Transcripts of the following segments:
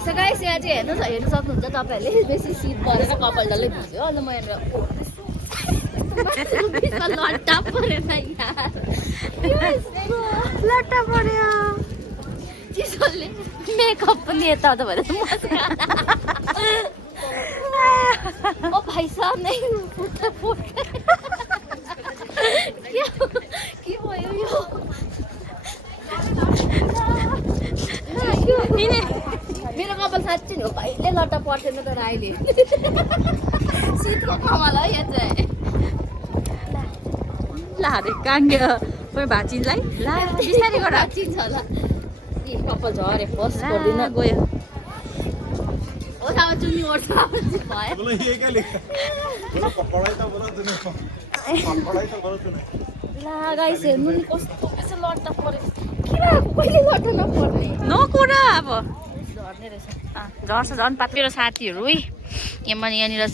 So guys, यहाँ चाहिँ हेर्नु सक्नुहुन्छ तपाईहरुले बेसी शीत भरेर कपाल डल्लै भिज्यो अनि म यहाँ लट्टा परेन यार लट्टा पर्यो चिसोले मेकअप पनि यता त भएर ओ भाइ साहब नै फुट्टा के भयो यो मेरो कपाल साँच्चै नि हो कहिले लट्टा पर्दैन तर अहिले शीतको कपाल है यो चाहिँ ल अरे काङ्ग्यो पनि भाचिलाई ला बिस्तारै गर चिन्छ होला ए कपाल झरे फर्स्ट गर्दिन गयो ओठामा चुन्नी ओर्छ भयो बोलो ये क्या लिखा बोलो पकड़ाई तो बोलो तूने पकड़ाई तो बोलो तूने ला गाइस हेर्नु नि कस्तो बेसी लट्टा पर्यो किन कहिले लट्टा नपर्ने नकुर अब झर्ने रहेछ झर्छ झन् पात मेरो साथीहरू यहाँनिर छ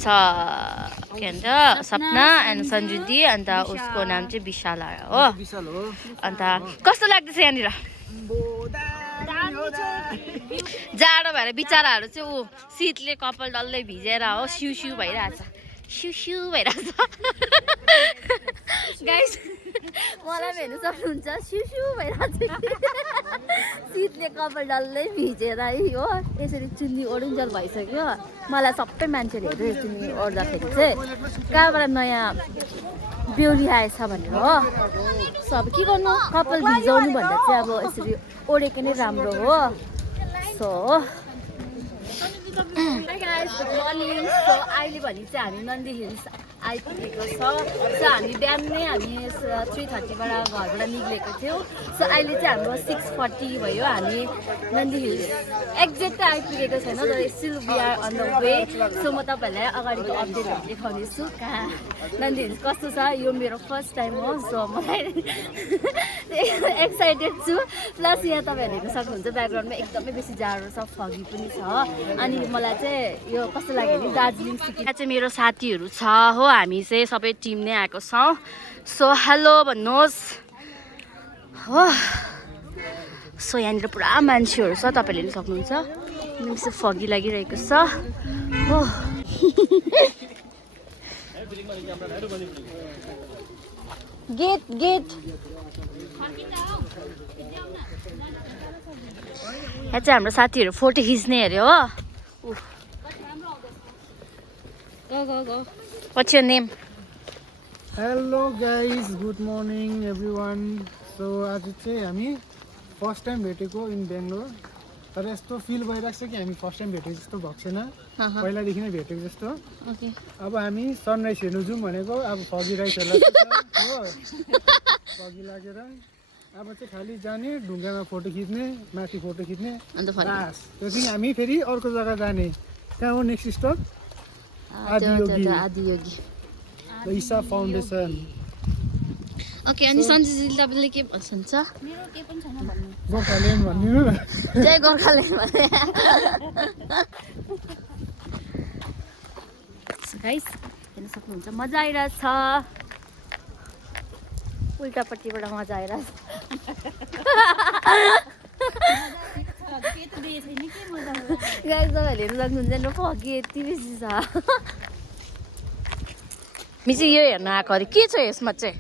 के भन्छ सपना एन्ड सञ्जुदी अन्त उसको नाम चाहिँ विशाल हो अन्त कस्तो लाग्दैछ यहाँनिर जाडो भएर बिचराहरू चाहिँ ऊ शीतले कपाल डल्लै भिजेर हो सिउ सिउ भइरहेछ गाइस मलाई पनि हेर्नु सक्नुहुन्छ सिउ भइरहेछ शीतले कपाल डल्लै भिजेर है हो यसरी चुन्नी ओडुन्जल भइसक्यो मलाई सबै मान्छेले हेर्यो चुन्नी ओड्दाखेरि चाहिँ कहाँबाट नयाँ बेहुली आएछ भनेर हो सो अब के गर्नु कपाल भिजाउनु भन्दा चाहिँ अब यसरी ओडेको नै राम्रो हो सो गुड मर्निङ सो अहिले भने चाहिँ हामी नन्दी हिल्स आइपुगेको छ सो हामी बिहान नै हामी 3:30बाट घरबाट निक्लेको थियौँ सो अहिले चाहिँ हाम्रो 6:40 भयो हामी नन्दी हिल्स एक्ज्याक्ट आइपुगेको छैन तर still we are on the way so म तपाईँहरूलाई अगाडिको अपडेटहरू देखाउनेछु कहाँ नन्दी हिल्स कस्तो छ यो मेरो फर्स्ट टाइम हो सो मलाई एक्साइटेड छु प्लस यहाँ तपाईँहरूले हेर्न सक्नुहुन्छ ब्याकग्राउन्डमा एकदमै बेसी जाडो छ फगी पनि छ अनि मलाई चाहिँ यो कस्तो लाग्यो भने दार्जिलिङ सिटी यहाँ चाहिँ मेरो साथीहरू छ हो हामी चाहिँ सबै टिम नै आएको छौँ सो हेलो भन्नुहोस् हो सो यहाँनिर पुरा मान्छेहरू छ तपाईँहरूले पनि सक्नुहुन्छ बेसी फगी लागिरहेको छ हो गेट यहाँ चाहिँ हाम्रो साथीहरू फोटो खिच्ने अरे हो go What's your name? Hello guys, good morning everyone. So आज चाहिँ हामी फर्स्ट टाइम भेटेको इन बेङ्गलोर तर यस्तो फिल भइरहेको छ कि हामी फर्स्ट टाइम भेटेको जस्तो भएको छैन पहिलादेखि नै भेटेको जस्तो Okay. अब हामी सनराइज हेर्नु जाउँ भनेको अब फगी राइसहरूलाई हो फगी लागेर अब चाहिँ खालि जाने ढुङ्गामा फोटो खिच्ने माथि फोटो खिच्ने अन्त बास त्यसपछि हामी फेरि अर्को जग्गा जाने कहाँ हो नेक्स्ट स्टप आदियोगी ईसा फाउन्डेसन ओके अनि सञ्जीजीले तपाईँले के भन्नुहुन्छ मेरो के पनि छैन भन्नु गोर्खाल्यान्ड भनिदिनु न जय गोर्खाल्यान्ड भने गाइस हेर्न सक्नुहुन्छ मजा आइरहेछ उल्टापट्टिबाट मजा आइरहेछ गाइस तपाईँहरूले हेर्नु सक्नुहुन्छ नि फगी यति बेसी छ हामी चाहिँ यो हेर्न आएको अरे के छ यसमा चाहिँ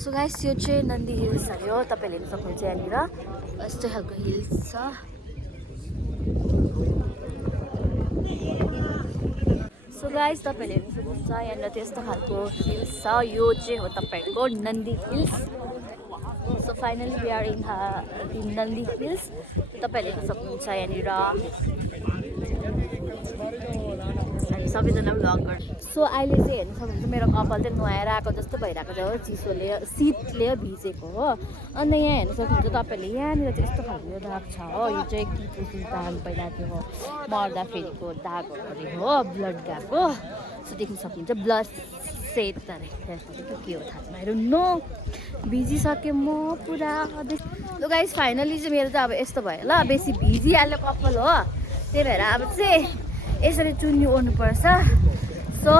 सो गाइस यो चाहिँ नन्दी हिल्स हो तपाईँहरूले हेर्न सक्नुहुन्छ यहाँनिर यस्तो खालको हिल्स छ सो गाइस तपाईँहरूले हेर्न सक्नुहुन्छ यहाँनिर त्यस्तो खालको हिल्स छ यो चाहिँ हो तपाईँहरूको Nandi Hills so finally we are in Nandi Hills तपाईँहरूले हेर्न सक्नुहुन्छ यहाँनिर हामी सबैजना भ्लग गर्छ सो अहिले चाहिँ हेर्न सक्नुहुन्छ मेरो कपाल चाहिँ नुहाएर आएको जस्तो भइरहेको छ हो चिसोले शीतले भिजेको हो अन्त यहाँ हेर्न सक्नुहुन्छ तपाईँहरूले यहाँनिर चाहिँ यस्तो खालको दाग छ हो यो चाहिँ टिपु सुल्तान पहिला त्यो मर्दाफेरिको दागहरू अरे हो ब्लड गएको सो देख्न सक्नुहुन्छ ब्लड सेट अरे के हो थाहा छैन हेरौँ नो भिजिसकेँ म पुरा ल गाइस फाइनली चाहिँ मेरो चाहिँ अब यस्तो भयो ल बेसी भिजिहाल्यो कपाल हो त्यही भएर अब चाहिँ यसरी चुन्नी ओर्नुपर्छ सो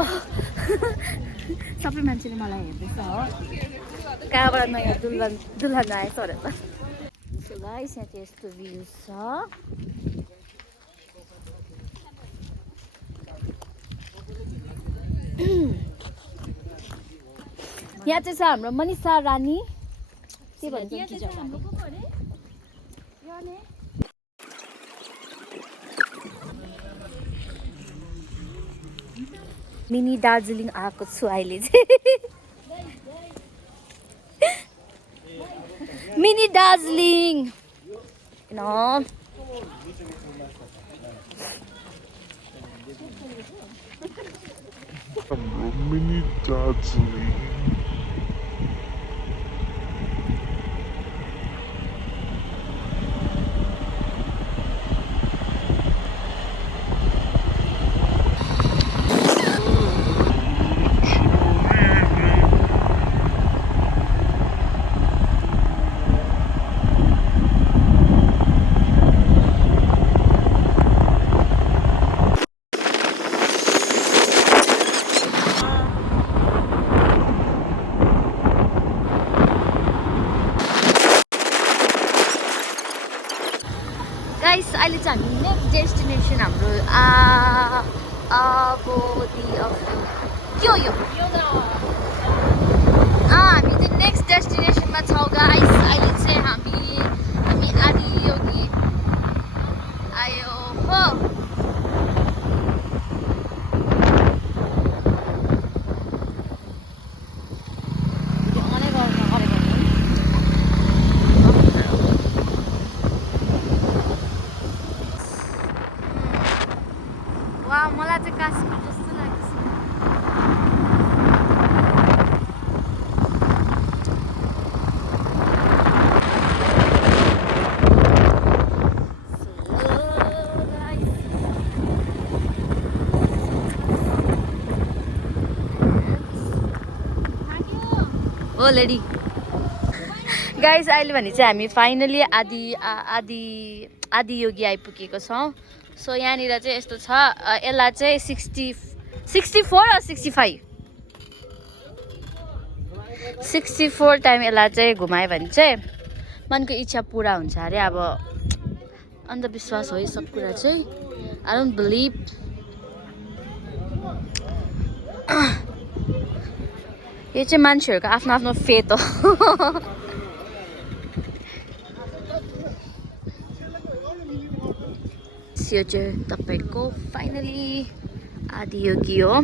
सबै मान्छेले मलाई हेर्दैछ हो कहाँबाट नयाँ दुल्हन आएछ भनेर सो गाइस यहाँ चाहिँ यस्तो भ्यू छ यहाँ चाहिँ छ हाम्रो मनिषा रानी के भन्छ मिनी दार्जिलिङ आएको छु अहिले चाहिँ mini Darjeeling Mini Darjeeling. Guys अहिले चाहिँ हामी नेक्स्ट डेस्टिनेसन हाम्रो के हो यो हामी चाहिँ नेक्स्ट डेस्टिनेसनमा छौँ गाइस अहिले चाहिँ हामी आदियोगी आयो हो वा मलाई चाहिँ काश्मीर जस्तो लाग्छ हो लेडी गाइस अहिले भने चाहिँ हामी फाइनली आदियोगी आइपुगेको छौँ सो यहाँनिर चाहिँ यस्तो छ यसलाई चाहिँ 64 or 64 टाइम यसलाई चाहिँ घुमायो भने चाहिँ मनको इच्छा पुरा हुन्छ अरे अब अन्धविश्वास हो यो सब कुरा चाहिँ आई डोन्ट बिलिभ यो चाहिँ मान्छेहरूको आफ्नो आफ्नो फेथ हो यो चाहिँ तपाईँको फाइनली आदियोगी हो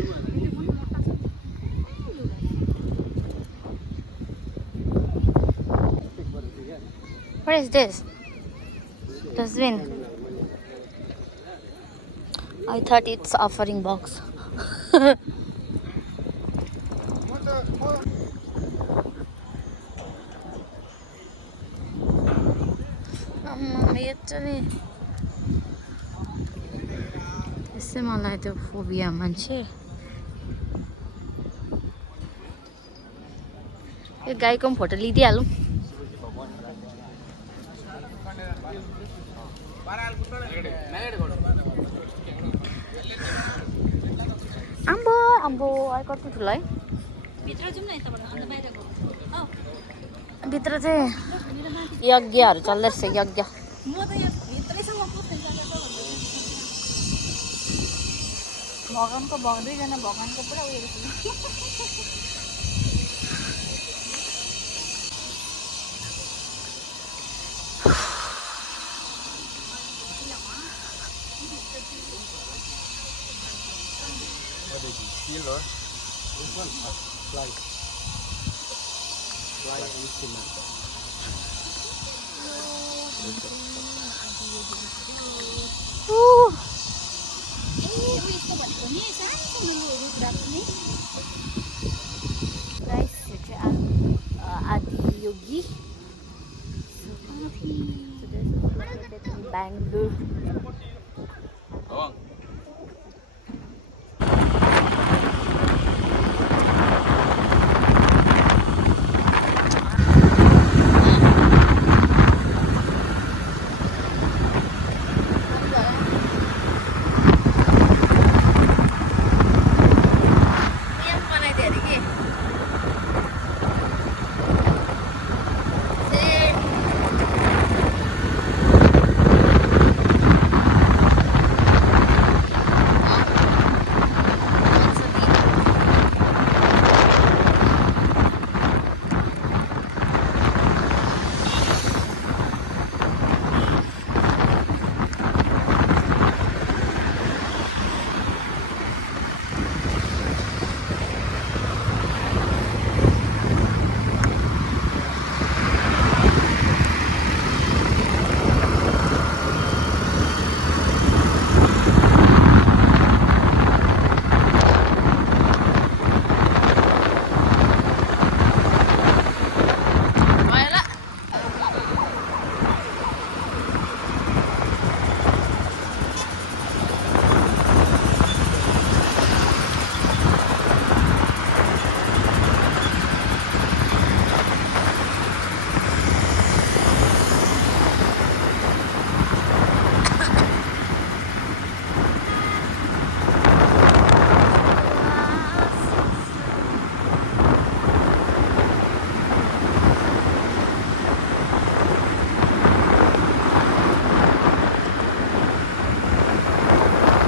What is this? Dustbin. I thought it's offering box. यसै मलाई त्यो फोबिया मान्छे यो गाईको पनि फोटो लिइदिइहालौँ आम्बो आम्बो कति ठुलो है भित्र चाहिँ यज्ञहरू चल्दैछ यज्ञ भगवानको दुईजना भगवानको पुरा उयो